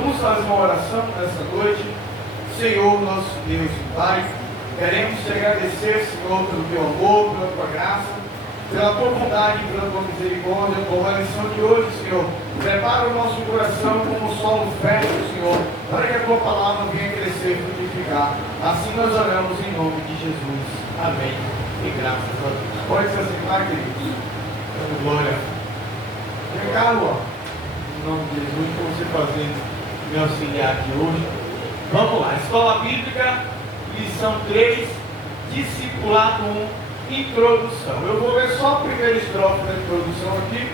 Vamos fazer uma oração nessa noite. Senhor, nosso Deus e Pai, queremos te agradecer, Senhor, pelo teu amor, pela tua graça, pela tua bondade, pela tua misericórdia, por a lição de hoje, Senhor. Prepara o nosso coração como solo fértil, Senhor, para que a tua palavra venha crescer e frutificar. Assim nós oramos em nome de Jesus. Amém. E graças a Deus. Pode se assentar, queridos. Glória. Vem cá, Luan. Em nome de Jesus, para você fazer me auxiliar aqui hoje. Vamos lá. Escola Bíblica, lição 3, discipulado 1, introdução. Eu vou ler só a primeira estrofe da introdução aqui,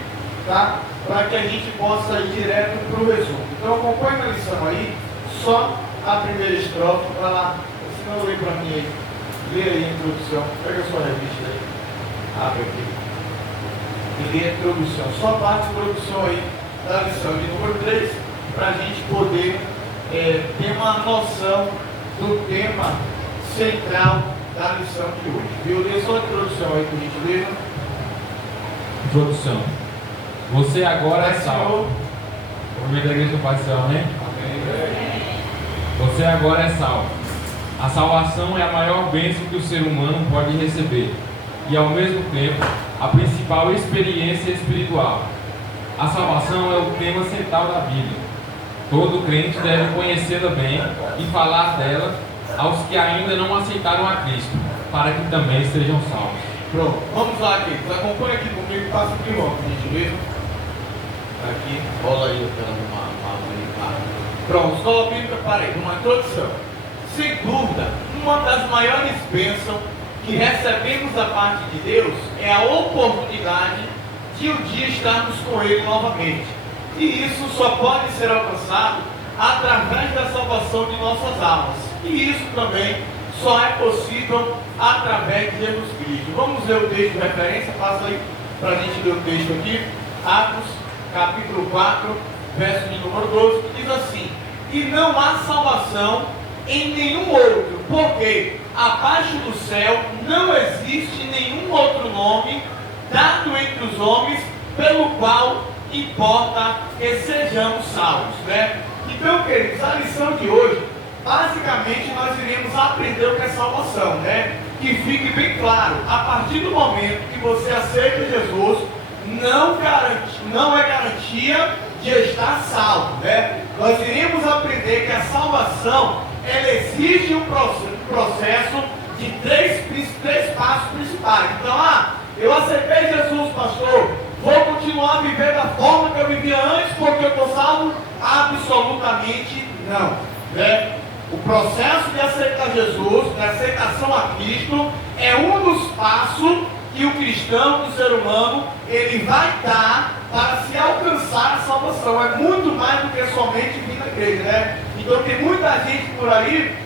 tá? Para que a gente possa ir direto para o resumo. Então acompanhe a lição aí, só a primeira estrofe, para lá. Se não, lê para mim aí. Lê aí a introdução. Pega a sua revista aí. Abre aqui. E lê a introdução. Só a parte de introdução aí da lição de número 3, para a gente poder ter uma noção do tema central da lição de hoje. Viu? Lê só a introdução aí, por gentileza. Introdução. Você agora é salvo. O nome da igreja do Pai do Céu, né? Amém. Você agora é salvo. A salvação é a maior bênção que o ser humano pode receber e, ao mesmo tempo, a principal experiência espiritual. A salvação é o tema central da Bíblia. Todo crente deve conhecê-la bem e falar dela aos que ainda não aceitaram a Cristo, para que também sejam salvos. Pronto, vamos lá, queridos. Acompanha aqui comigo, passa aqui, irmão, por gentileza. Aqui, rola aí uma. Pronto, escola bíblica, parei, uma introdução. Sem dúvida, uma das maiores bênçãos que recebemos da parte de Deus é a oportunidade de um dia estarmos com Ele novamente. E isso só pode ser alcançado através da salvação de nossas almas. E isso também só é possível através de Jesus Cristo. Vamos ver o texto de referência, passa aí para a gente ler o texto aqui. Atos, capítulo 4, verso de número 12, que diz assim: e não há salvação em nenhum outro, porque abaixo do céu não existe nenhum outro nome dado entre os homens pelo qual importa que sejamos salvos, né? Então, queridos, a lição de hoje, basicamente nós iremos aprender o que é salvação, né? Que fique bem claro, a partir do momento que você aceita Jesus, não é garantia de estar salvo, né? Nós iremos aprender que a salvação, ela exige um processo de três passos principais. Então, eu aceitei Jesus, pastor, vou continuar a viver da forma que eu vivia antes porque eu estou salvo? Absolutamente não, né? O processo de aceitar Jesus, de aceitação a Cristo, é um dos passos que o cristão, o ser humano, ele vai dar para se alcançar a salvação. É muito mais do que somente vir na igreja, né? Então tem muita gente por aí,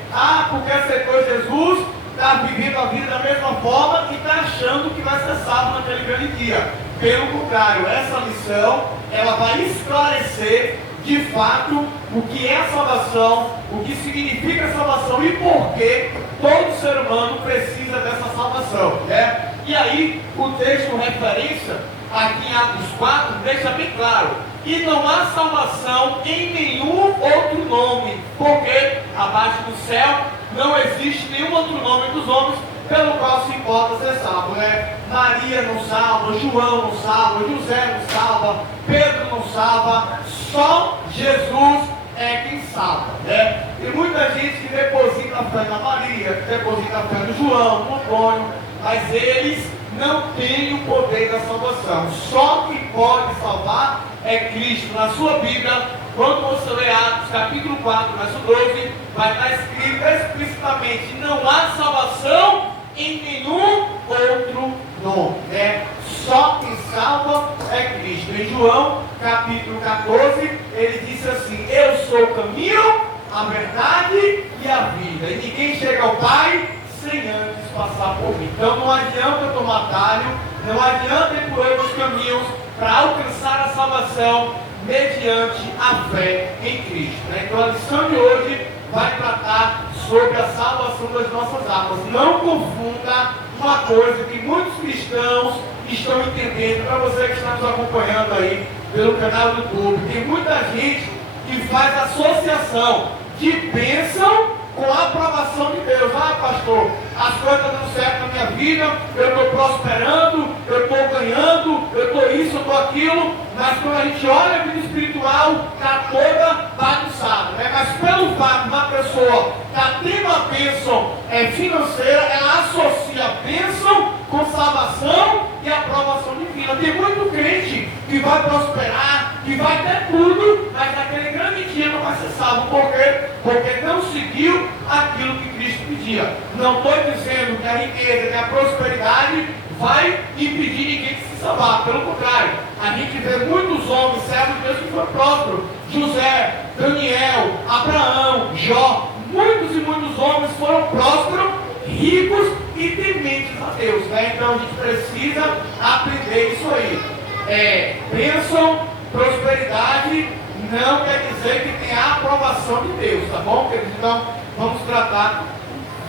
porque aceitou Jesus, está vivendo a vida da mesma forma e está achando que vai ser salvo naquele grande dia. Pelo contrário, essa lição, ela vai esclarecer de fato o que é a salvação, o que significa a salvação e por que todo ser humano precisa dessa salvação, né? E aí, o texto referência, aqui em Atos 4, deixa bem claro: e não há salvação em nenhum outro nome, porque abaixo do céu não existe nenhum outro nome dos homens pelo qual se importa ser salvo, né? Maria não salva, João não salva, José não salva, Pedro não salva, só Jesus é quem salva, né? Tem muita gente que deposita a fé na Maria, que deposita a fé no João, no Antônio, mas eles não têm o poder da salvação. Só quem pode salvar é Cristo. Na sua Bíblia, quando você lê Atos capítulo 4, verso 12, vai estar escrito explicitamente: não há salvação em nenhum outro nome, né? Só quem salva é Cristo. Em João capítulo 14, ele disse assim: eu sou o caminho, a verdade e a vida, e ninguém chega ao Pai sem antes passar por mim. Então não adianta eu tomar atalho, não adianta ir por outros caminhos para alcançar a salvação mediante a fé em Cristo, né? Então a lição de hoje vai tratar sobre a salvação das nossas almas. Não confunda uma coisa que muitos cristãos estão entendendo. Para você que está nos acompanhando aí pelo canal do YouTube, tem muita gente que faz associação de bênção com a aprovação de Deus. Ah, pastor, as coisas estão dando certo na minha vida, eu estou prosperando, eu estou ganhando, eu estou isso, eu estou aquilo, mas quando a gente olha a vida espiritual, está toda bagunçada, né? Mas pelo fato de uma pessoa estar tendo a bênção financeira, ela associa a bênção com salvação e aprovação divina. Tem muito crente que vai prosperar, que vai ter tudo, mas naquele grande dia não vai ser salvo. Por quê? Porque não seguiu aquilo que Cristo pedia. Não estou dizendo que a riqueza, que a prosperidade vai impedir ninguém de se salvar. Pelo contrário, a gente vê muitos homens, servos de Deus, que foram prósperos. José, Daniel, Abraão, Jó, muitos e muitos homens foram prósperos, ricos e tementes a Deus, né? Então a gente precisa aprender isso aí. Bênção, prosperidade não quer dizer que tem a aprovação de Deus, tá bom, queridos? Então vamos tratar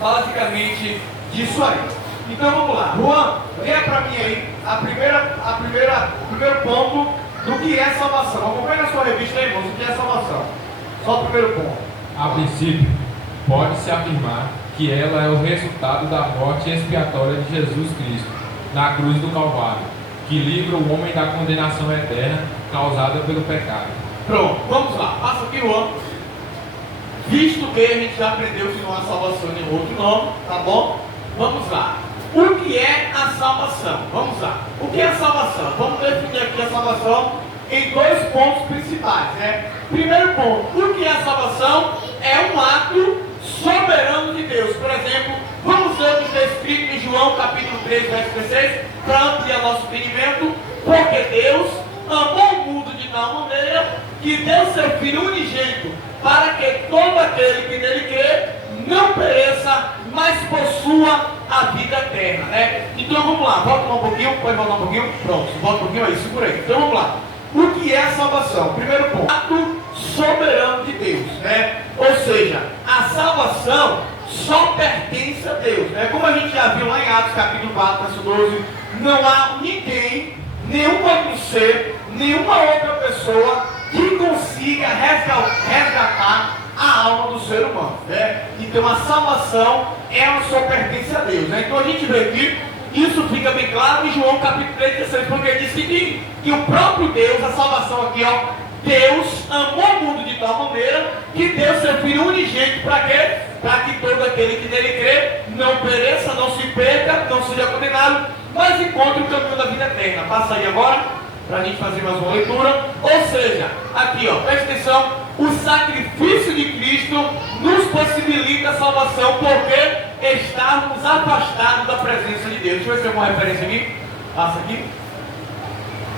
basicamente disso aí. Então vamos lá, Juan, leia para mim aí o primeiro ponto do que é salvação. Acompanhe na sua revista aí, irmãos, o que é salvação. Só o primeiro ponto. A princípio, pode-se afirmar que ela é o resultado da morte expiatória de Jesus Cristo na cruz do Calvário, que livra o homem da condenação eterna causada pelo pecado. Pronto, vamos lá, passa aqui o ano. Visto que a gente já aprendeu que não há salvação em outro nome, tá bom? Vamos lá. O que é a salvação? Vamos lá. O que é a salvação? Vamos definir aqui a salvação em dois pontos principais, né? Primeiro ponto, o que é a salvação? É um ato soberano de Deus. Por exemplo, vamos ler o que está escrito em João capítulo 3, verso 16, para ampliar nosso entendimento. Porque Deus amou o mundo de tal maneira que deu seu Filho unigênito, para que todo aquele que nele crê não pereça, mas possua a vida eterna, né? Então vamos lá, volta um pouquinho, pode voltar um pouquinho, pronto, volta um pouquinho aí, segura aí. Então vamos lá. O que é a salvação? Primeiro ponto, ato soberano de Deus, né? Ou seja, a salvação só pertence a Deus, né? Como a gente já viu lá em Atos capítulo 4, verso 12, não há ninguém, nenhum outro ser, nenhuma outra pessoa que consiga resgatar a alma do ser humano, né? Então a salvação, ela só pertence a Deus, né? Então a gente vê aqui, isso fica bem claro em João capítulo 3, 16, porque diz que o próprio Deus, a salvação aqui, ó, Deus amou o mundo de tal maneira que deu seu Filho unigênito para quê? Para que todo aquele que nele crê não pereça, não se perca, não seja condenado, mas encontre o caminho da vida eterna. Passa aí agora, para a gente fazer mais uma leitura. Ou seja, aqui ó, presta atenção, o sacrifício de Cristo nos possibilita a salvação, porque estávamos afastados da presença de Deus. Deixa eu ver se tem alguma referência aqui. Passa aqui.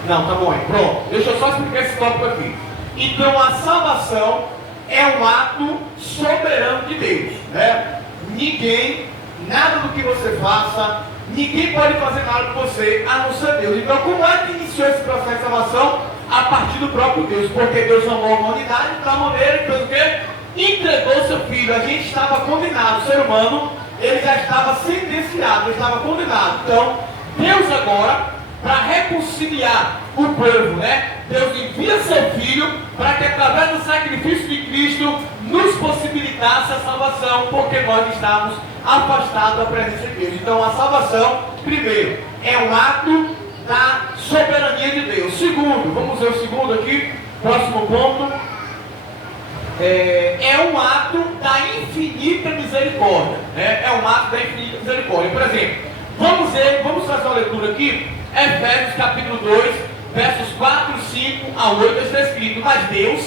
Não, tá bom aí. Pronto. Deixa eu só explicar esse tópico aqui. Então a salvação é um ato soberano de Deus, né? Ninguém, nada do que você faça, ninguém pode fazer nada por você, a não ser Deus. Então como é que iniciou esse processo de salvação? A partir do próprio Deus, porque Deus amou a humanidade de tal maneira que fez o quê? Entregou seu Filho. A gente estava condenado, o ser humano, ele já estava sentenciado, ele estava condenado. Então, Deus agora, para reconciliar o povo, né? Deus envia seu Filho para que através do sacrifício de Cristo nos possibilitasse a salvação, porque nós estávamos afastados da presença de Deus. Então a salvação, primeiro, é um ato da soberania de Deus. Segundo, vamos ver o segundo aqui, próximo ponto, é um ato da infinita misericórdia, né? É um ato da infinita misericórdia. Por exemplo, vamos fazer uma leitura aqui, Efésios capítulo 2, versos 4, 5 a 8, está escrito: mas Deus,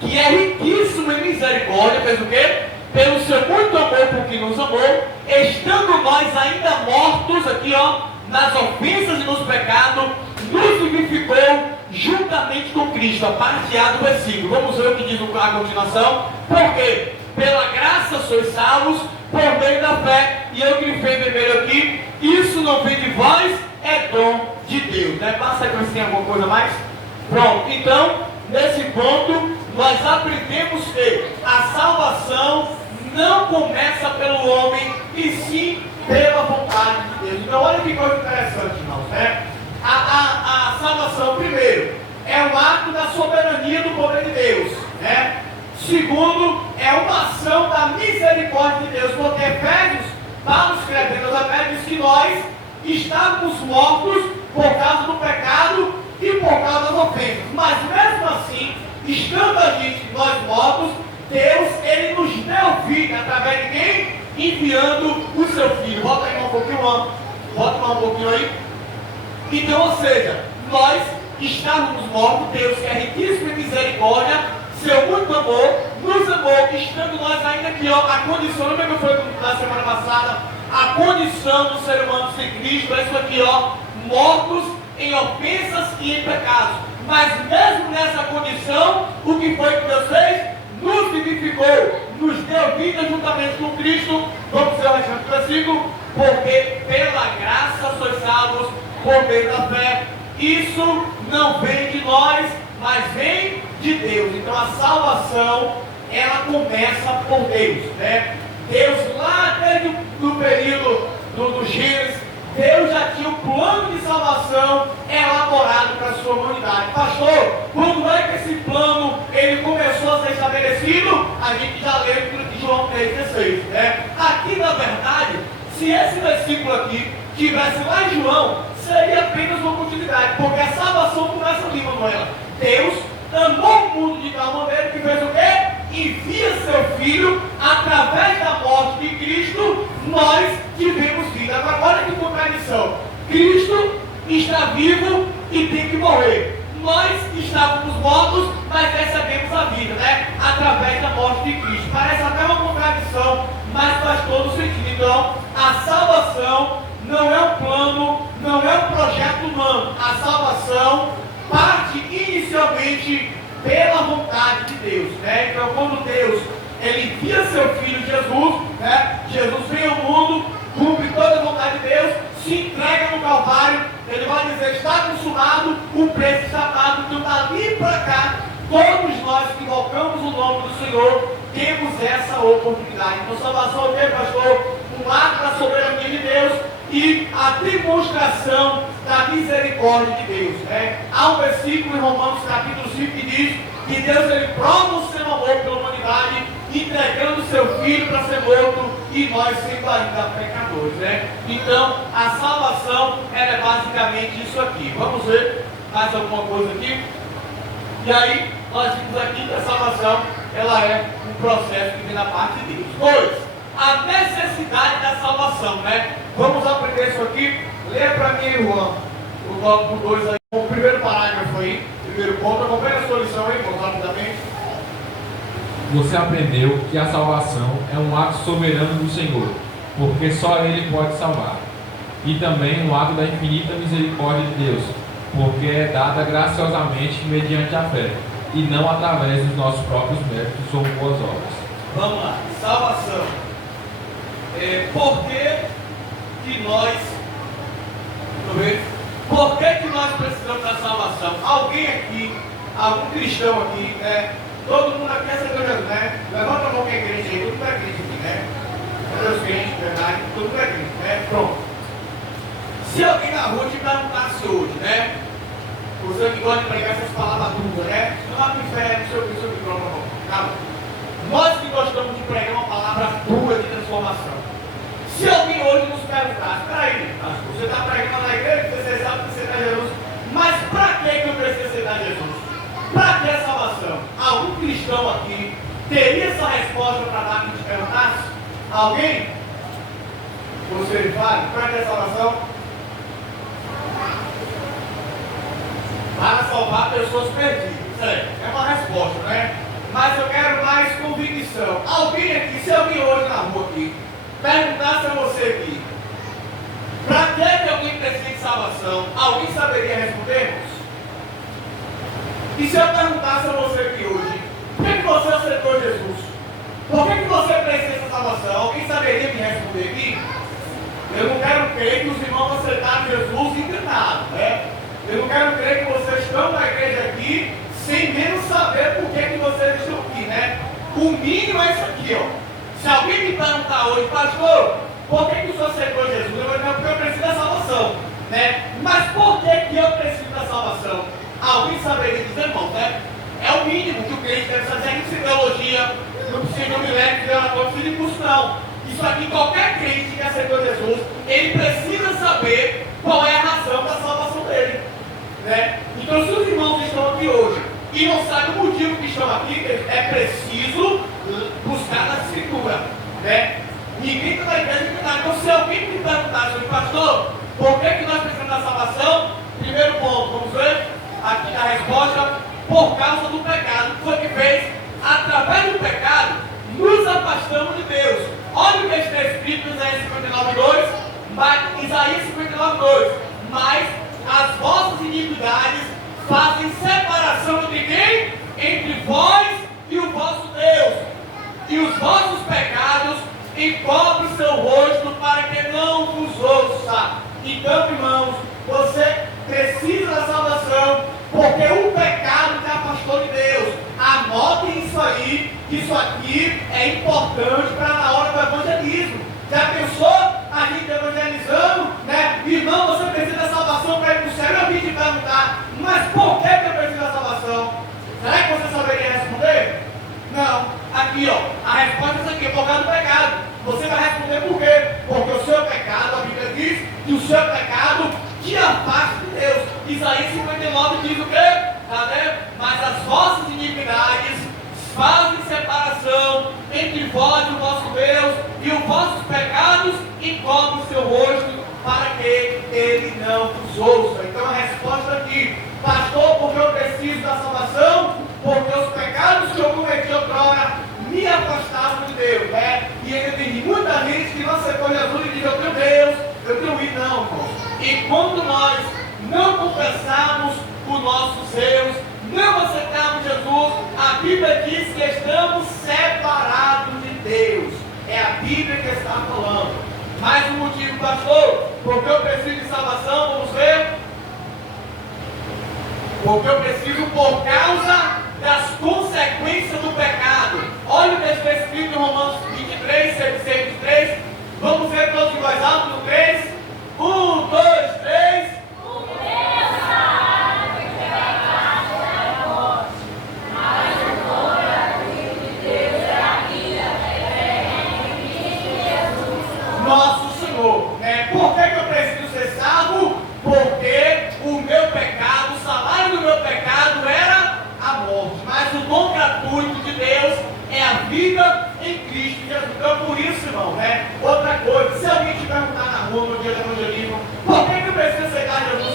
que é riquíssimo em misericórdia, fez o quê? Pelo seu muito amor por que nos amou, estando nós ainda mortos, aqui ó, nas ofensas e nos pecados, nos vivificou juntamente com Cristo. A parte A do versículo. Vamos ver o que diz a continuação. Porque pela graça sois salvos por meio da fé. E eu grifei vermelho aqui. Isso não vem de vós, é dom de Deus, né? Passa aí para ver se tem alguma coisa mais. Pronto. Então, nesse ponto, nós aprendemos que a salvação não começa pelo homem, e sim pela vontade de Deus. Então olha que coisa interessante, irmãos, né? A salvação, primeiro, é um ato da soberania do poder de Deus. né? Segundo, é uma ação da misericórdia de Deus, porque Efésios, Paulo escrevendo aos Efésios, diz que nós estávamos mortos por causa do pecado e por causa das ofensas, mas mesmo assim, estando a gente, nós mortos, Deus, Ele nos deu vida, através de quem? Enviando o seu Filho. Volta aí um pouquinho, volta um pouquinho aí. Então, ou seja, nós estávamos mortos, Deus, que é riquíssimo em misericórdia, seu muito amor, nos amou, estando nós ainda aqui, ó, a condição, lembra que eu falei na semana passada, a condição do ser humano sem Cristo, é isso aqui, ó, mortos em ofensas e em pecados. Mas mesmo nessa condição, o que foi que Deus fez? Nos vivificou, nos deu vida juntamente com Cristo. Vamos ver o restante do versículo. Porque pela graça sois salvos por meio da fé. Isso não vem de nós, mas vem de Deus. Então a salvação, ela começa por Deus, né? Deus lá desde o período do Gênesis, Deus já tinha um plano de salvação elaborado para a sua humanidade. Pastor, quando é que esse plano ele começou a ser estabelecido? A gente já leu em João 3,16, né? Aqui na verdade, se esse versículo aqui tivesse lá em João, seria apenas uma continuidade, porque a salvação começa ali, Manuela. Deus amou o mundo de tal maneira que fez o quê? Envia seu Filho, através da morte de Cristo, nós tivemos vida. Agora, olha que contradição. Cristo está vivo e tem que morrer. Nós estávamos mortos, mas recebemos a vida, né? Através da morte de Cristo. Parece até uma contradição, mas faz todo sentido. Então, a salvação não é um plano, não é um projeto humano. A salvação parte inicialmente pela vontade de Deus, né? Então, quando Deus ele envia seu Filho Jesus, né? Jesus vem ao mundo, cumpre toda a vontade de Deus, se entrega no Calvário, ele vai dizer, está consumado, o preço está pago. Então dali para cá, todos nós que invocamos o nome do Senhor, temos essa oportunidade. Então salvação é o que, pastor? Um ato da soberania de Deus e a demonstração da misericórdia de Deus, né? Há um versículo em Romanos capítulo 5 que diz que Deus ele prova o seu amor pela humanidade, entregando seu Filho para ser morto, e nós sendo ainda pecadores, né? Então, a salvação ela é basicamente isso aqui. Vamos ver mais alguma coisa aqui? E aí, nós vimos aqui que a salvação ela é um processo que vem da parte de Deus. 2. A necessidade da salvação, né? Vamos aprender isso aqui. Leia para mim, Juan, o tópico 2 aí, o primeiro parágrafo aí, primeiro ponto. Acompanhe a sua lição aí, vamos rapidamente. Você aprendeu que a salvação é um ato soberano do Senhor, porque só Ele pode salvar. E também um ato da infinita misericórdia de Deus, porque é dada graciosamente mediante a fé, e não através dos nossos próprios méritos ou boas obras. Vamos lá, salvação. Por que nós, por que nós precisamos da salvação? Alguém aqui, algum cristão aqui, né? Todo mundo aqui é segurança, né? Levanta a mão que é crente aí, todo mundo é crente aqui, né? Deus crente, verdade, todo mundo é crente, né? Pronto. Se alguém na rua te perguntasse hoje, né? Você que gosta de pregar essas palavras duras, né? Não vai pro inferno, não sei o que, pronto, calma. Nós que gostamos de pregar uma palavra dura de transformação. Se alguém hoje nos perguntasse, peraí, você está pregando na igreja, você sabe que você está Jesus, mas para que eu preciso aceitar Jesus? Para que a salvação? Algum cristão aqui teria essa resposta para dar que te perguntasse? Alguém? Você fala, para que a salvação? Para salvar pessoas perdidas. É uma resposta, né? Mas eu quero mais convicção. Alguém aqui, se alguém hoje na rua aqui, perguntasse a você aqui, para que alguém precisa de salvação? Alguém saberia responder-nos? E se eu perguntasse a você aqui hoje, por que você aceitou Jesus? Por que você precisa dessa salvação? Alguém saberia me responder aqui? Eu não quero crer que os irmãos aceitaram Jesus enganados, né? Eu não quero crer que vocês estão na igreja aqui sem mesmo saber por que vocês estão aqui, né? O mínimo é isso aqui, ó. Se alguém me perguntar hoje, pastor, por que o senhor aceitou Jesus? Eu vou dizer, porque eu preciso da salvação, né? Mas por que eu preciso da salvação? Alguém saberia dizer, irmão, né? É o mínimo que o crente deve fazer. Não precisa de teologia, não precisa de milagre, não precisa de curso, não. Isso aqui, qualquer crente que aceitou Jesus, ele precisa saber qual é a razão da salvação dele. Né? Então, se os irmãos estão aqui hoje e não sabem o motivo que estão aqui, é preciso buscar na Escritura. Né? Ninguém está na igreja que está. Então, se alguém me perguntar sobre pastor, por que nós precisamos da salvação? Primeiro ponto, vamos ver aqui a resposta: por causa do pecado. O que foi que fez? Através do pecado, nos afastamos de Deus. Olha o que está escrito em Isaías 59:2. Isaías 59:2. Mas as vossas iniquidades fazem separação entre quem? Entre vós e o vosso Deus. E os vossos pecados encobrem o seu rosto para que não vos ouça. Então, irmãos, você precisa da salvação, porque o pecado te afastou de Deus. Anotem isso aí, que isso aqui é importante para na hora do evangelismo. Já pensou a gente evangelizando, né? Irmão, você precisa da salvação para ir para o céu. Eu vim te perguntar, mas por que eu preciso da salvação? Será que você saberia responder? Não. Aqui, ó, a resposta é essa aqui, por causa do pecado. Você vai responder por quê? Porque o seu pecado, a Bíblia diz que o seu pecado te afasta de Deus. Isaías 59 diz o quê? Cadê? Mas as vossas iniquidades fazem separação entre vós e o vosso Deus, e os vossos pecados encobrem o seu rosto para que ele não vos ouça. Então a resposta aqui: pastor, porque eu preciso da salvação? Porque os pecados que eu cometi outrora me afastavam de Deus, né? E ainda tem muita gente que não aceitou Jesus e diz: eu tenho Deus, eu tenho ir, não, irmão. E quando nós não confessamos os nossos erros, não aceitamos Jesus, a Bíblia diz que estamos separados de Deus. É a Bíblia que está falando. Mais um motivo, pastor, porque eu preciso de salvação, vamos ver? Porque eu preciso por causa das consequências do pecado. Olha o que está escrito em Romanos 23, 23. Vamos ver todos em voz alta no 3. 1, 2, 3. O meu salário de pecado é a morte, mas o dom gratuito de Deus é a vida eterna em Cristo Jesus. Nosso Senhor. Por que eu preciso ser salvo? Porque o meu pecado, o salário do meu pecado era a morte, mas o dom gratuito de Deus é a vida em Cristo Jesus. Então, por isso, irmão, outra coisa, se alguém te perguntar na rua no dia do evangelismo, por que eu preciso aceitar Jesus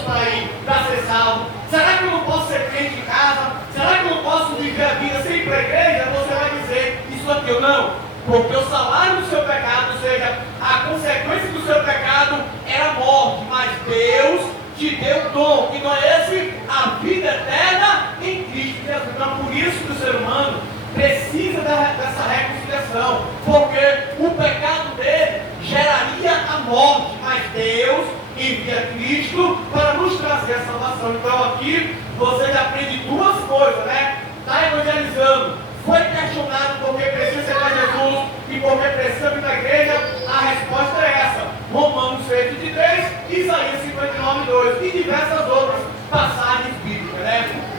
para ser salvo? Será que eu não posso ser crente em casa? Será que eu não posso viver a vida sem ir para a igreja? Você vai dizer isso aqui ou não? Porque o salário do seu pecado, ou seja, a consequência do seu pecado era a morte, mas Deus te deu o dom, que não é esse? A vida eterna em Cristo Jesus. Então, por isso que o ser humano precisa dessa reconciliação, porque o pecado dele geraria a morte, mas Deus envia Cristo para nos trazer a salvação. Então, aqui você já aprende duas coisas, Está evangelizando, foi questionado por que precisa ser para Jesus e por que precisa vir para a igreja. A resposta é essa: Romanos 6:23, Isaías 59:2 e diversas outras passagens bíblicas,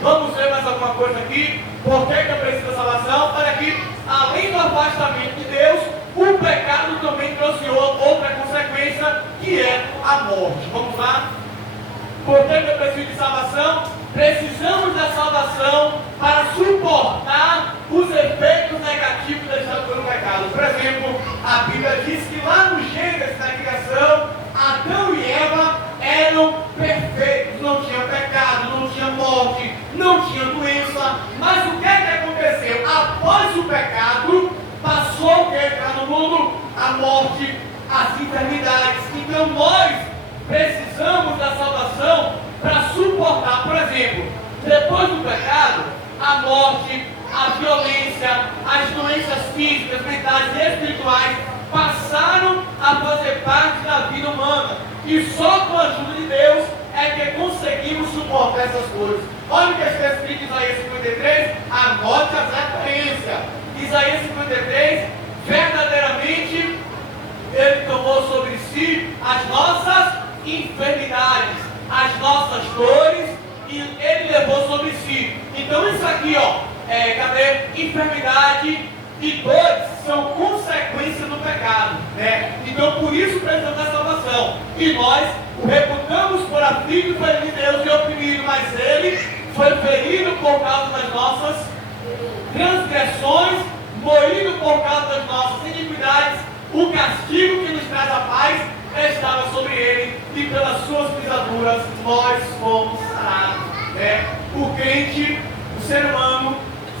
Vamos ver mais alguma coisa aqui. Por que eu preciso da salvação? Olha aqui, além do afastamento de Deus, o pecado também trouxe outra consequência, que é a morte. Vamos lá? Por que eu preciso de salvação? Precisamos da salvação para suportar os efeitos negativos deixados pelo pecado. Por exemplo, a Bíblia diz que lá no Gênesis, na criação, Adão e Eva eram perfeitos, não tinham pecado, não tinha morte, não tinha doença. Mas o que é que aconteceu? Após o pecado, passou o que entrar no mundo? A morte, as enfermidades. Então nós precisamos da salvação para suportar, por exemplo, depois do pecado, a morte, a violência, as doenças físicas, mentais e espirituais passaram a fazer parte da vida humana. E só com a ajuda de Deus é que conseguimos suportar essas coisas. Olha o que está escrito em Isaías 53, anote as referências. Isaías 53, verdadeiramente, Ele tomou sobre si as nossas enfermidades, as nossas dores, e Ele levou sobre si. Então isso aqui, ó, cadê? Enfermidade e dores são consequência do pecado, né? Então por isso precisamos da salvação. E nós o reputamos por aflito de Deus e oprimido, mas ele foi ferido por causa das nossas transgressões, moído por causa das nossas iniquidades. O castigo que nos traz a paz estava sobre ele, e pelas suas pisaduras nós fomos sarados, né? O crente, o ser humano,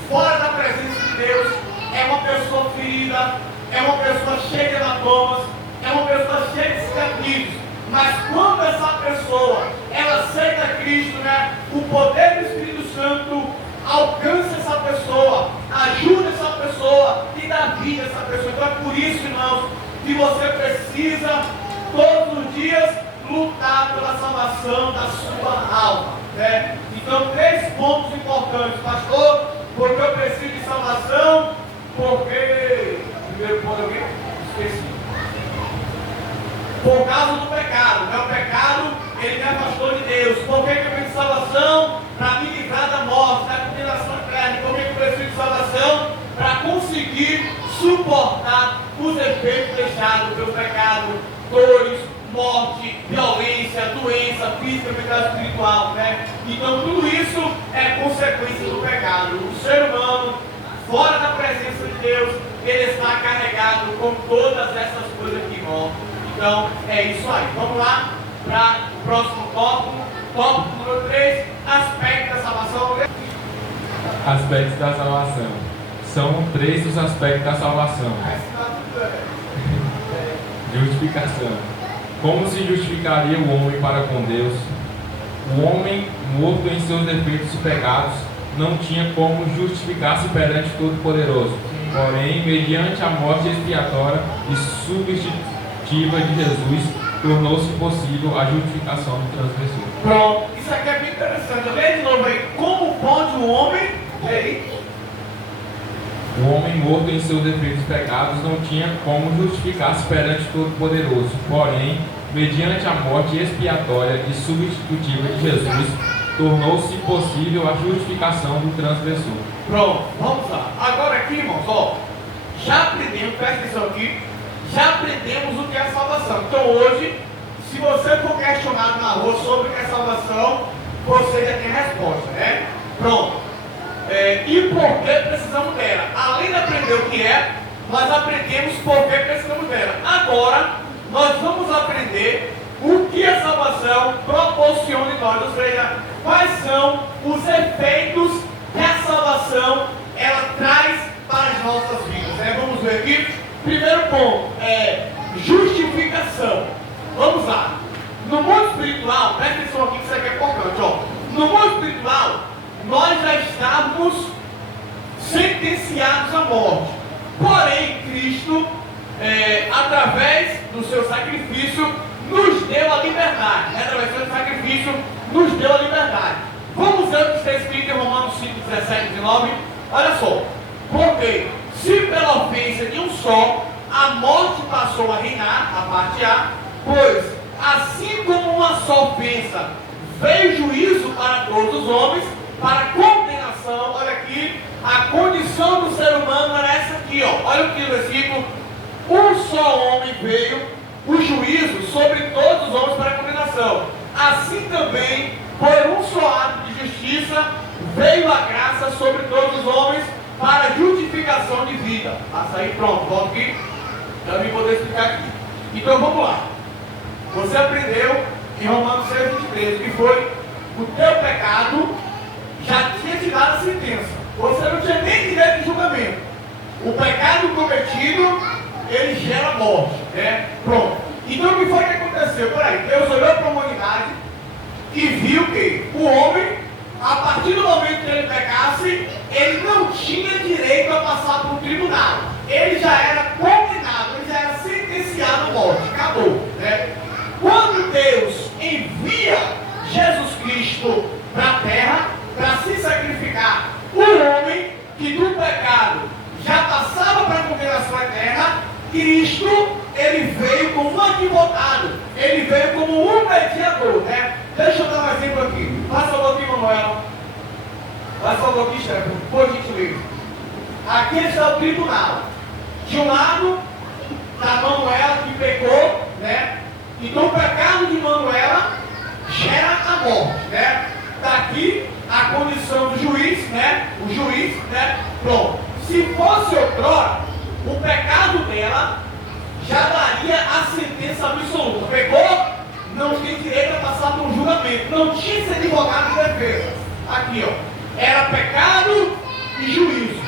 fora da presença de Deus, é uma pessoa ferida, é uma pessoa cheia de hematomas, é uma pessoa cheia de cicatrizes. Mas quando essa pessoa, ela aceita Cristo, né? O poder do Espírito Santo alcança essa pessoa, ajuda essa pessoa e dá vida a essa pessoa. Então é por isso, irmãos, que você precisa todos os dias lutar pela salvação da sua alma, né? Então 3 pontos importantes, pastor, porque eu preciso de salvação, porque primeiro ponto eu esqueci. Por causa do pecado, né? O pecado, ele me afastou de Deus. Por que eu preciso de salvação? Para me livrar da morte, da condenação eterna. Por que eu preciso de salvação? Para conseguir suportar os efeitos deixados pelo pecado, dores, morte, violência, doença física, pecado espiritual, né? Então tudo isso é consequência do pecado. O ser humano, fora da presença de Deus, ele está carregado com todas essas coisas que morrem. Então, é isso aí. Vamos lá para o próximo tópico. Tópico número 3, aspectos da salvação. Aspectos da salvação. São 3 os aspectos da salvação. Justificação. Como se justificaria o homem para com Deus? O homem, morto em seus defeitos e pecados, não tinha como justificar-se perante Todo-Poderoso. Porém, mediante a morte expiatória e substitutiva de Jesus, tornou-se possível a justificação do transgressor. Pronto, isso aqui é bem interessante. Lê de novo aí. Como pode o homem? O homem morto em seus defeitos e pecados não tinha como justificar-se perante Todo-Poderoso. Porém, mediante a morte expiatória e substitutiva de Jesus, tornou-se possível a justificação do transgressor. Pronto, vamos lá. Agora aqui, irmãos, ó, já aprendemos, presta atenção aqui, já aprendemos o que é salvação. Então hoje, se você for questionado na rua sobre o que é salvação, você já tem a resposta, né? Pronto. E por que precisamos dela? Além de aprender o que é, nós aprendemos por que precisamos dela. Agora, nós vamos aprender o que a salvação proporciona em nós, ou seja, quais são os efeitos que a salvação ela traz para as nossas vidas, né? Vamos ver aqui. Primeiro ponto é justificação. Vamos lá. No mundo espiritual, presta atenção aqui que isso aqui é importante, ó. No mundo espiritual, nós já estávamos sentenciados à morte. Porém, Cristo, através do seu sacrifício, nos deu a liberdade. Através do seu sacrifício, nos deu a liberdade. Vamos ver o que está escrito em Romanos 5, 17 e 19. Olha só. Porque se pela ofensa de um só, a morte passou a reinar, a parte A, pois, assim como uma só ofensa veio juízo para todos os homens, para condenação, olha aqui, a condição do ser humano era essa aqui, ó. Olha o que o versículo, um só homem veio o juízo sobre todos os homens para condenação. Assim também, por um só ato de justiça, veio a graça sobre todos os homens para justificação de vida. Passa aí, pronto, volta aqui, para mim poder explicar aqui. Então vamos lá. Você aprendeu em Romanos 6,23 que foi o teu pecado já tinha te dado a sentença. Você não tinha nem direito de julgamento. O pecado cometido, ele gera morte, né? Pronto. Então o que foi que aconteceu? Peraí, Deus olhou para a humanidade e viu que o homem, a partir do momento que ele pecasse, ele não tinha direito a passar por um tribunal. Ele já era condenado, ele já era sentenciado à morte. Acabou, né? Quando Deus envia Jesus Cristo para a terra, para se sacrificar, o homem que do pecado já passava para a condenação eterna, Cristo, ele veio como um advogado, ele veio como um mediador, né? Deixa eu dar um exemplo aqui. Passa o outro, Manuela. Faz favor aqui, Stefano, por gentileza. Aqui está o tribunal. De um lado, está Manuela que pecou, né? Então o pecado de Manuela gera a morte, né? Está aqui a condição do juiz, né? O juiz, né? Pronto. Se fosse outrora, o pecado dela já daria a sentença absoluta. Pecou, não tem direito a passar por um julgamento. Não tinha esse advogado de defesa. Aqui, ó. Era pecado e juízo.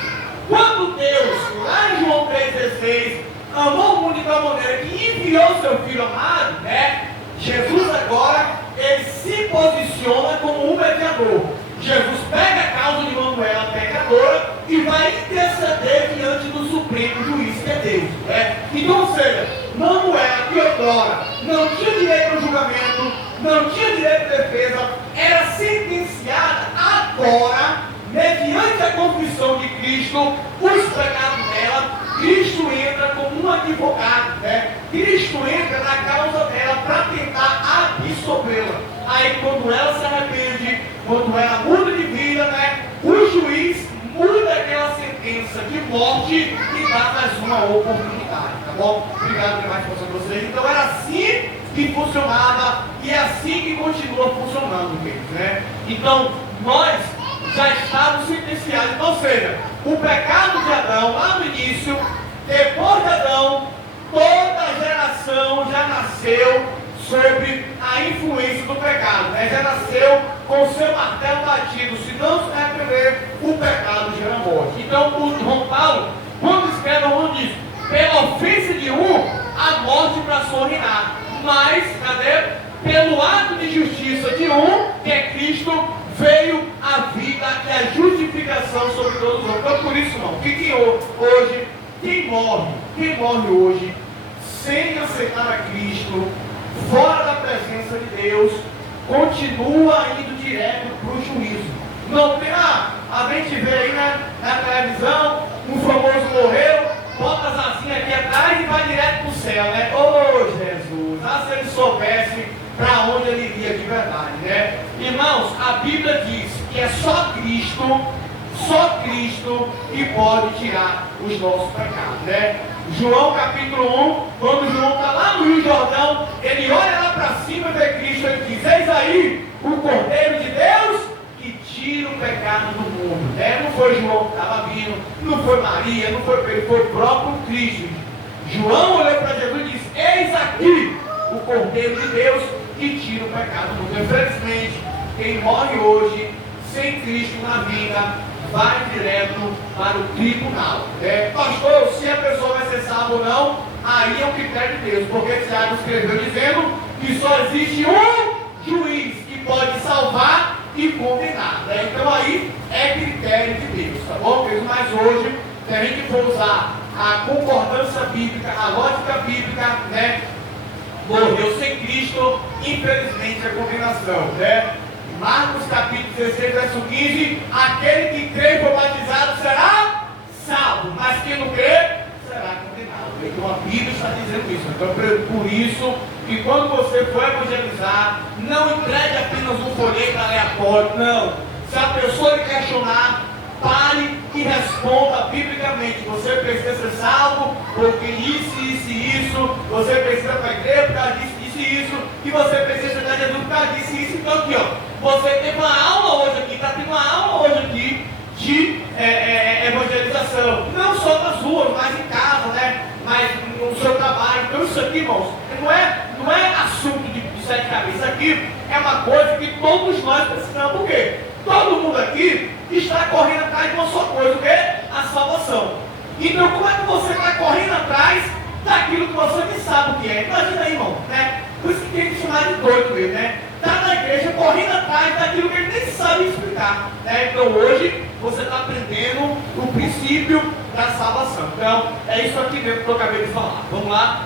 Quando Deus, lá em João 3,16, amou o mundo de tal maneira que enviou seu Filho amado, né? Jesus agora, ele se posiciona como um mediador. Jesus pega a causa de Manuela, pecadora, e vai interceder diante do Supremo Juiz, que é Deus, né? Então, ou seja, Manuela, que outrora não tinha direito ao julgamento, não tinha direito à defesa, era sentenciada agora, mediante a confissão de Cristo, os pecados dela. Cristo entra como um advogado, né? Cristo entra na causa dela para tentar absolvê-la. Aí quando ela se arrepende, quando ela muda de vida, né? O juiz muda aquela sentença de morte e dá mais uma oportunidade, tá bom? Obrigado demais por vocês. Então era assim que funcionava e é assim que continua funcionando, né? Então nós já estávamos sentenciados. Então, ou seja, o pecado de Adão, lá no início, depois de Adão, toda a geração já nasceu sobre a influência do pecado, né? Já nasceu com o seu martelo batido. Se não se arrepender, o pecado gera morte. Então, o João Paulo, quando escreve Romano, diz: pela ofensa de um, a morte passou a reinar. Mas, cadê? Pelo ato de justiça de um, que é Cristo, veio a vida e a justificação sobre todos os homens. Então, por isso, irmão, que hoje, quem morre hoje, sem aceitar a Cristo, fora da presença de Deus, continua indo direto para o juízo. Não tem, a gente vê aí, né, na televisão, um famoso morreu, bota as asinhas aqui atrás e vai direto para o céu, né? Oh, Jesus, se ele soubesse para onde ele iria de verdade, né? Irmãos, a Bíblia diz que é só Cristo que pode tirar os nossos pecados, né? João capítulo 1, quando João está lá no Rio Jordão, ele olha lá para cima e vê Cristo, ele diz: eis aí o Cordeiro de Deus que tira o pecado do mundo, né? Não foi João que estava vindo, não foi Maria, não foi Pedro, foi o próprio Cristo. João olhou para Jesus e disse: eis aqui o Cordeiro de Deus que tira o pecado do mundo. Infelizmente, quem morre hoje sem Cristo na vida vai direto para o tribunal. Pastor, se a pessoa vai ser salva ou não, aí é o critério de Deus, porque Tiago escreveu dizendo que só existe um juiz que pode salvar e condenar. Então aí é critério de Deus, tá bom? Mas hoje, se a gente for usar a concordância bíblica, a lógica bíblica, né? Morreu sem Cristo, infelizmente é condenação, né? Marcos capítulo 16, verso 15: aquele que crê e for batizado será salvo, mas quem não crê será condenado. Então a Bíblia está dizendo isso. Então por isso que quando você for evangelizar, não entregue apenas um folheto aleatório, não. Se a pessoa lhe questionar, pare e responda biblicamente. Você precisa ser salvo porque isso, você precisa para a igreja por causa disso e isso, e você precisa aceitar Jesus por causa disso e isso. Então aqui, ó, você teve uma aula hoje aqui, está tendo uma aula hoje aqui de evangelização, não só nas ruas, mas em casa, né? Mas no seu trabalho. Então isso aqui, irmãos, não é assunto de sete cabeças. Isso aqui é uma coisa que todos nós precisamos. Por quê? Todo mundo aqui está correndo atrás de uma só coisa, o quê? A salvação. Então como é que você está correndo atrás daquilo que você nem sabe o que é? Imagina aí, irmão, né? Por isso que tem que chamar de doido mesmo, né? Está na igreja correndo atrás daquilo que ele nem sabe explicar, né? Então hoje você está aprendendo o princípio da salvação. Então é isso aqui mesmo que eu acabei de falar. Vamos lá.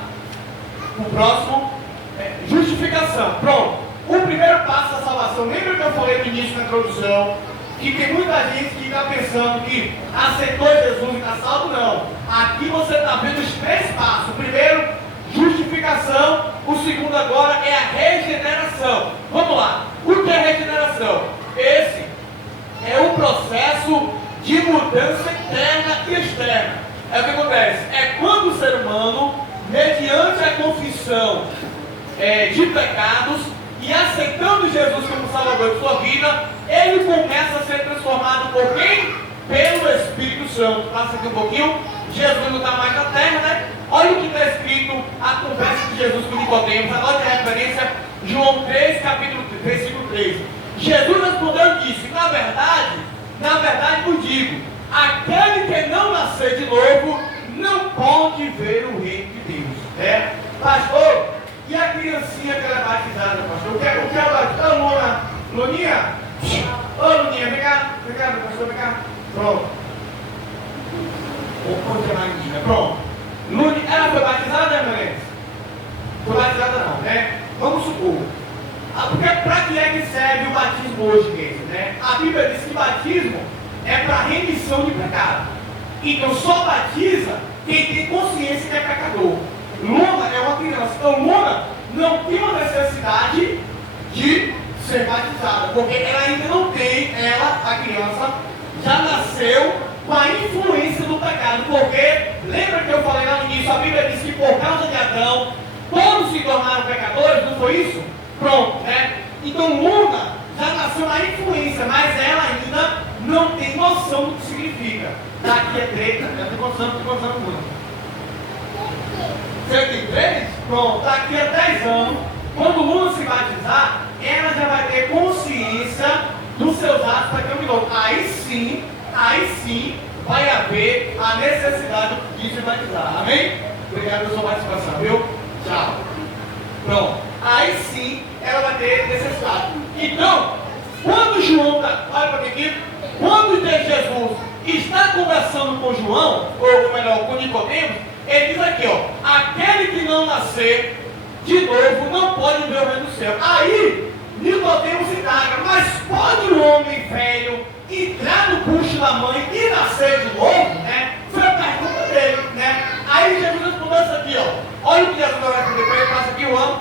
O próximo é justificação. Pronto. O primeiro passo da salvação. Lembra que eu falei no início da introdução que tem muita gente que está pensando que aceitou Jesus e está salvo? Não. Aqui você está vendo os três passos. O primeiro, justificação. O segundo agora é a regeneração. Vamos lá. O que é regeneração? Esse é um processo de mudança interna e externa. É o que acontece, é quando o ser humano, mediante a confissão de pecados e aceitando Jesus como Salvador de sua vida, ele começa a ser transformado por quem? Pelo Espírito Santo. Passa aqui um pouquinho, Jesus não está mais na terra, né? Olha o que está escrito, a conversa de Jesus com Nicodemos, anote a referência, João 3, versículo 3. Jesus respondeu e disse, na verdade vos digo, aquele que não nascer de novo, não pode ver o reino de Deus. Pastor, e a criancinha que ela é batizada, pastor? O que é batizada? Ô, Luninha? Ô, Luninha, vem cá, pastor, vem cá. Pronto. Vou chamar a menina, pronto. Luninha, ela foi batizada, Menezes? Foi batizada não, né? Vamos supor. Porque para que é que serve o batismo hoje mesmo, né? A Bíblia diz que batismo é para remissão de pecado. Então só batiza quem tem consciência que é pecador. Luna é uma criança, então Luna não tem uma necessidade de ser batizada, porque ela ainda não tem, a criança, já nasceu com a influência do pecado, porque, lembra que eu falei lá no início, a Bíblia diz que por causa de Adão, todos se tornaram pecadores, não foi isso? Pronto, né? Então Luna já nasceu na influência, mas ela ainda não tem noção do que significa. Daqui a 3, já tem quantos anos, Luna? Você tem 3? Pronto, daqui a 10 anos, quando Luna se batizar, ela já vai ter consciência dos seus atos pecaminosos. Aí sim, vai haver a necessidade de se batizar. Amém? Obrigado pela sua participação, viu? Tchau. Pronto. Aí sim, ela vai ter necessidade. Então, quando João, olha para mim aqui, quando Jesus está conversando com João, ou melhor, com Nicodemos, ele diz aqui, ó, aquele que não nascer de novo não pode ver o reino do céu. Aí, Nicodemos indaga, mas pode um homem velho entrar no bucho da mãe e nascer de novo, né? Foi a pergunta dele, né? Aí Jesus respondeu isso aqui, ó. Olha o que Jesus vai responder para ele, passa aqui o ano.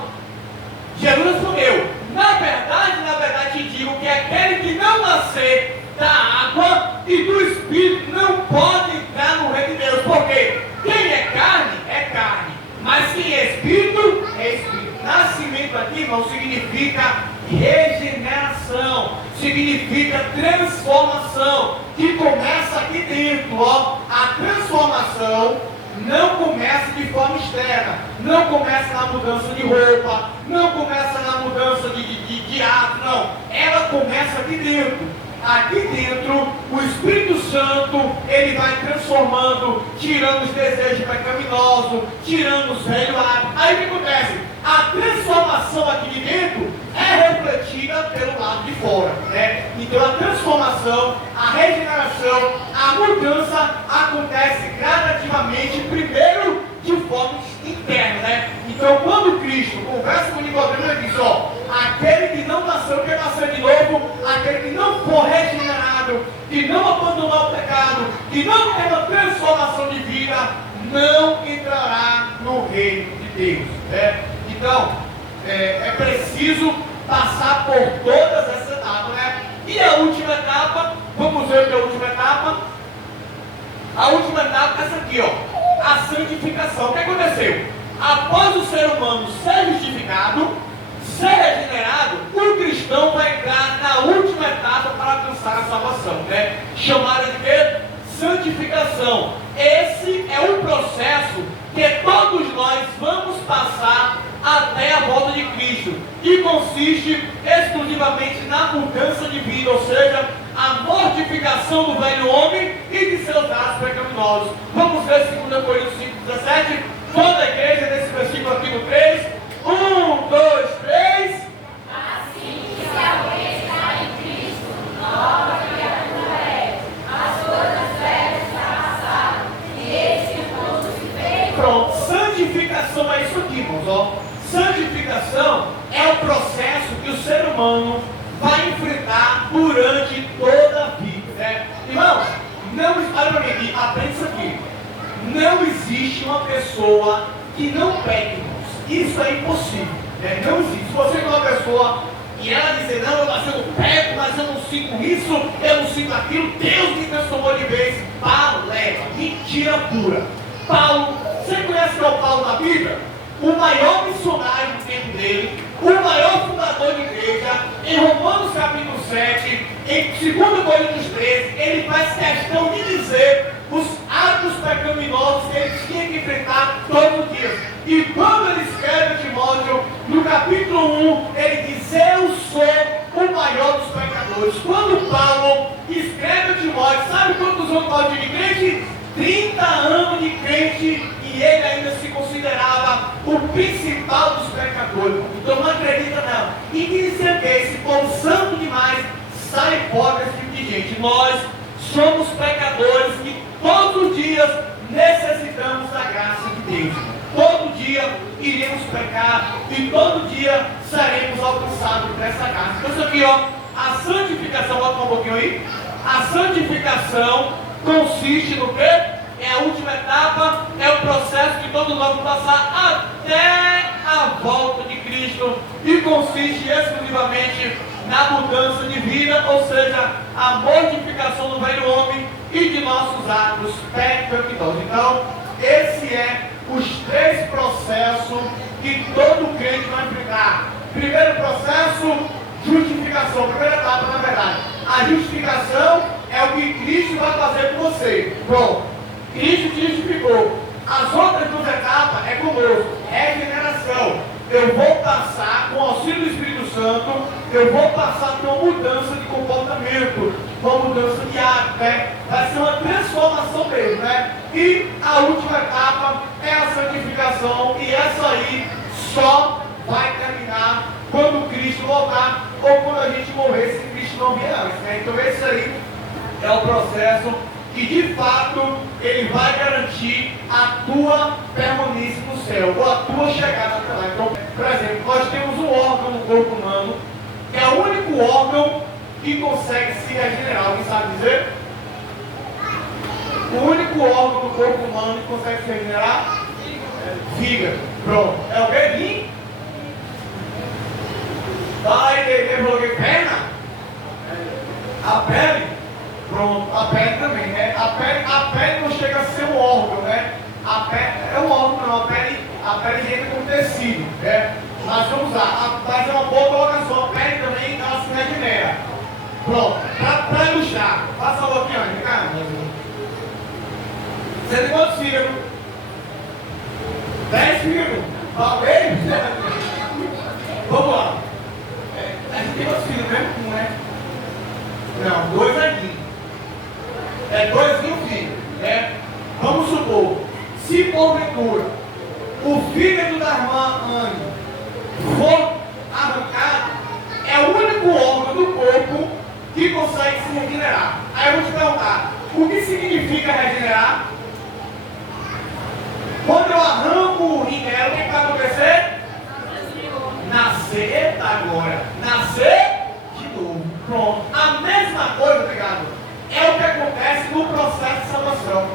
Jesus respondeu, na verdade te digo que aquele que não nascer da água e do Espírito não pode entrar no reino de Deus. Porque quem é carne, mas quem é Espírito, é Espírito. Nascimento aqui, irmão, significa regeneração, significa transformação, que começa aqui dentro, ó. A transformação não começa de forma externa, não começa na mudança de roupa, não começa na mudança de ato, não. Ela começa aqui dentro. Aqui dentro, o Espírito Santo, ele vai transformando, tirando os desejos pecaminosos, tirando os velhos hábitos. Aí o que acontece? A transformação aqui de dentro é refletida pelo lado de fora, né? Então a transformação, a regeneração, a mudança acontece gradativamente, primeiro de forma interna, né? Então quando Cristo conversa com Nicodemos, ele diz, ó, aquele que não nasceu, quer nascer de novo, aquele que não for regenerado, que não abandonar o pecado, que não tem uma transformação de vida, não entrará no reino de Deus, né? Então, é preciso passar por todas essas etapas, né? E a última etapa, vamos ver o que é a última etapa. A última etapa é essa aqui, ó, a santificação. O que aconteceu? Após o ser humano ser justificado, ser regenerado, o cristão vai entrar na última etapa para alcançar a salvação, né? Chamada de quê? Santificação. Esse é o processo que todos nós vamos passar até a volta de Cristo, que consiste exclusivamente na mudança de vida, ou seja, a mortificação do velho homem e de seus atos pecaminosos. Vamos ver 2 Coríntios 5,17, toda a igreja nesse versículo aqui no 3. 1, 2, 3. Assim que se alguém está em Cristo, nova criatura é. As coisas velhas já passaram, e eis que tudo se fez. Pronto, santificação é isso aqui, irmãos, ó. Santificação é o processo que o ser humano vai enfrentar durante toda a vida, né? Irmãos, olha para mim aqui, aprende isso aqui. Não existe uma pessoa que não peque, irmãos. Isso é impossível, né? Não existe. Se você é uma pessoa e ela dizer, não, mas eu pego, mas eu não sinto isso, eu não sinto aquilo, Deus me transformou de vez. Balela, mentira pura. Paulo, você conhece qual é o Paulo na Bíblia? O maior missionário do tempo dele, o maior fundador de igreja. Em Romanos capítulo 7, em 2 Coríntios 13, ele faz questão de dizer os atos pecaminosos que ele tinha que enfrentar todos os dias. E quando ele escreve a Timóteo, no capítulo 1, ele diz, eu sou o maior dos pecadores. Quando Paulo escreve a Timóteo, sabe quantos anos Paulo tinha de crente? 30 anos de crente, e ele ainda se considerava o principal dos pecadores. Então não acredita não. E que dizer que esse povo santo demais sai fora desse tipo de gente. Nós somos pecadores que todos os dias necessitamos da graça de Deus. Todo dia iremos pecar e todo dia seremos alcançados por essa graça. Então isso aqui, ó, a santificação, bota um pouquinho aí. A santificação consiste no quê? É a última etapa, é o processo que todos nós vamos passar até a volta de Cristo, e consiste exclusivamente na mudança de vida, ou seja, a mortificação do velho homem e de nossos atos pecaminosos. Então, esse é os 3 processos que todo crente vai enfrentar. Primeiro processo, justificação. Primeira etapa, na verdade. A justificação é o que Cristo vai fazer com você. Pronto. Cristo te justificou. As outras 2 etapas é conosco. Regeneração. Eu vou passar, com o auxílio do Espírito Santo, eu vou passar por uma mudança de comportamento, uma mudança de hábito, né? Vai ser uma transformação mesmo, né? E a última etapa é a santificação, e essa aí só vai terminar quando Cristo voltar, ou quando a gente morrer, se Cristo não vier antes, né? Então esse aí é o processo que de fato ele vai garantir a tua permanência no céu, ou a tua chegada até lá. Então, por exemplo, nós temos um órgão no corpo humano, que é o único órgão que consegue se regenerar. Alguém sabe dizer? O único órgão do corpo humano que consegue se regenerar? Fígado. Pronto. É o quê? Rim? Ele falou que perna? A pele? Pronto, a pele também, né? A pele não chega a ser um órgão, né? A pele é um órgão, não. A pele entra com tecido, né? Nós vamos usar. Mas é uma boa colocação. A pele também, ela se regenera. Pronto, para ilustrar, passa o aqui, ó, cara. Você tem quantos fígados? 10 fígados. Talvez? Vamos lá. A gente tem quantos fígados, né? Um, né? Não, 2 aqui. É 2 e um fígado, né? Vamos supor, se porventura o fígado da irmã Anne for arrancado, é o único órgão do corpo que consegue se regenerar. Aí eu vou te perguntar, o que significa regenerar? Quando eu arranco o rim dela, o que vai acontecer? Nascer agora. Nascer de novo. Pronto. A mesma coisa, pegado. É o que acontece no processo de salvação.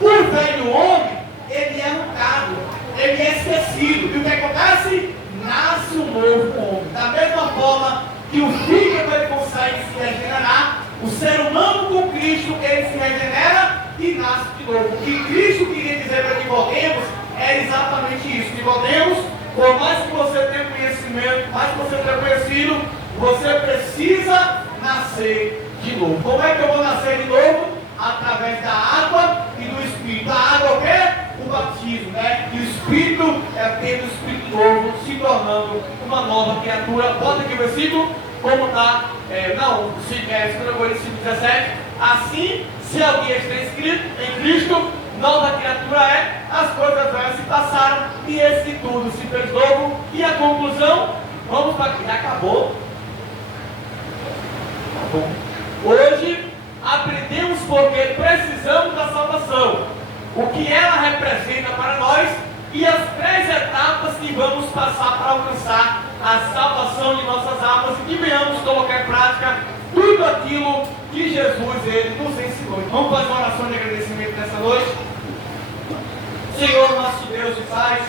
O velho homem, ele é arrancado, ele é esquecido. E o que acontece? Nasce um novo homem. Da mesma forma que o fígado ele consegue se regenerar, o ser humano com Cristo, ele se regenera e nasce de novo. O que Cristo queria dizer para Nicodemos é exatamente isso. Nicodemos, por mais que você tenha conhecimento, mais que você tenha conhecido, você precisa nascer de novo. Como é que eu vou nascer de novo? Através da água e do Espírito. A água é o quê? O batismo, né? E o Espírito é ter o Espírito novo, se tornando uma nova criatura. Bota aqui o versículo, como está, 2 Coríntios 17. Assim, se alguém está inscrito em Cristo, nova criatura é, as coisas velhas se passaram, e esse tudo se fez novo. E a conclusão, vamos para aqui, acabou. Tá bom. Hoje aprendemos porque precisamos da salvação, o que ela representa para nós e as 3 etapas que vamos passar para alcançar a salvação de nossas almas e que venhamos colocar em prática tudo aquilo que Jesus ele nos ensinou. Vamos fazer uma oração de agradecimento nessa noite. Senhor, nosso Deus e Pai,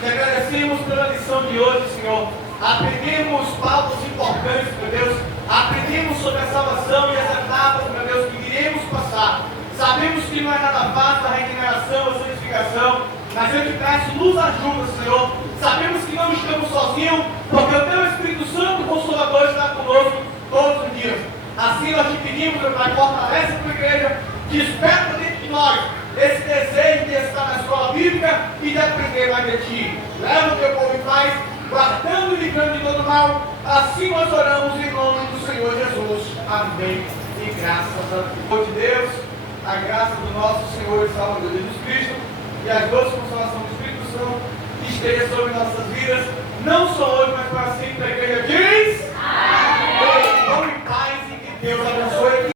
te agradecemos pela lição de hoje, Senhor. aprendemos pautas importantes, meu Deus, aprendemos sobre a salvação e as etapas, meu Deus, que iremos passar. Sabemos que não é nada fácil a regeneração, a santificação, mas eu te peço, nos ajuda, Senhor. Sabemos que não estamos sozinhos, porque o Teu Espírito Santo Consolador está conosco todos os dias. Assim nós te pedimos, meu Pai, fortalece a Tua igreja, desperta dentro de nós esse desejo de estar na escola bíblica e de aprender mais de Ti. Leva o Teu povo em paz, guardando e livrando de todo mal. Assim nós oramos em nome do Senhor Jesus. Amém. E graças a Deus, a graça do nosso Senhor e Salvador Jesus Cristo e a doce consolação do Espírito Santo esteja sobre nossas vidas, não só hoje, mas para sempre, a igreja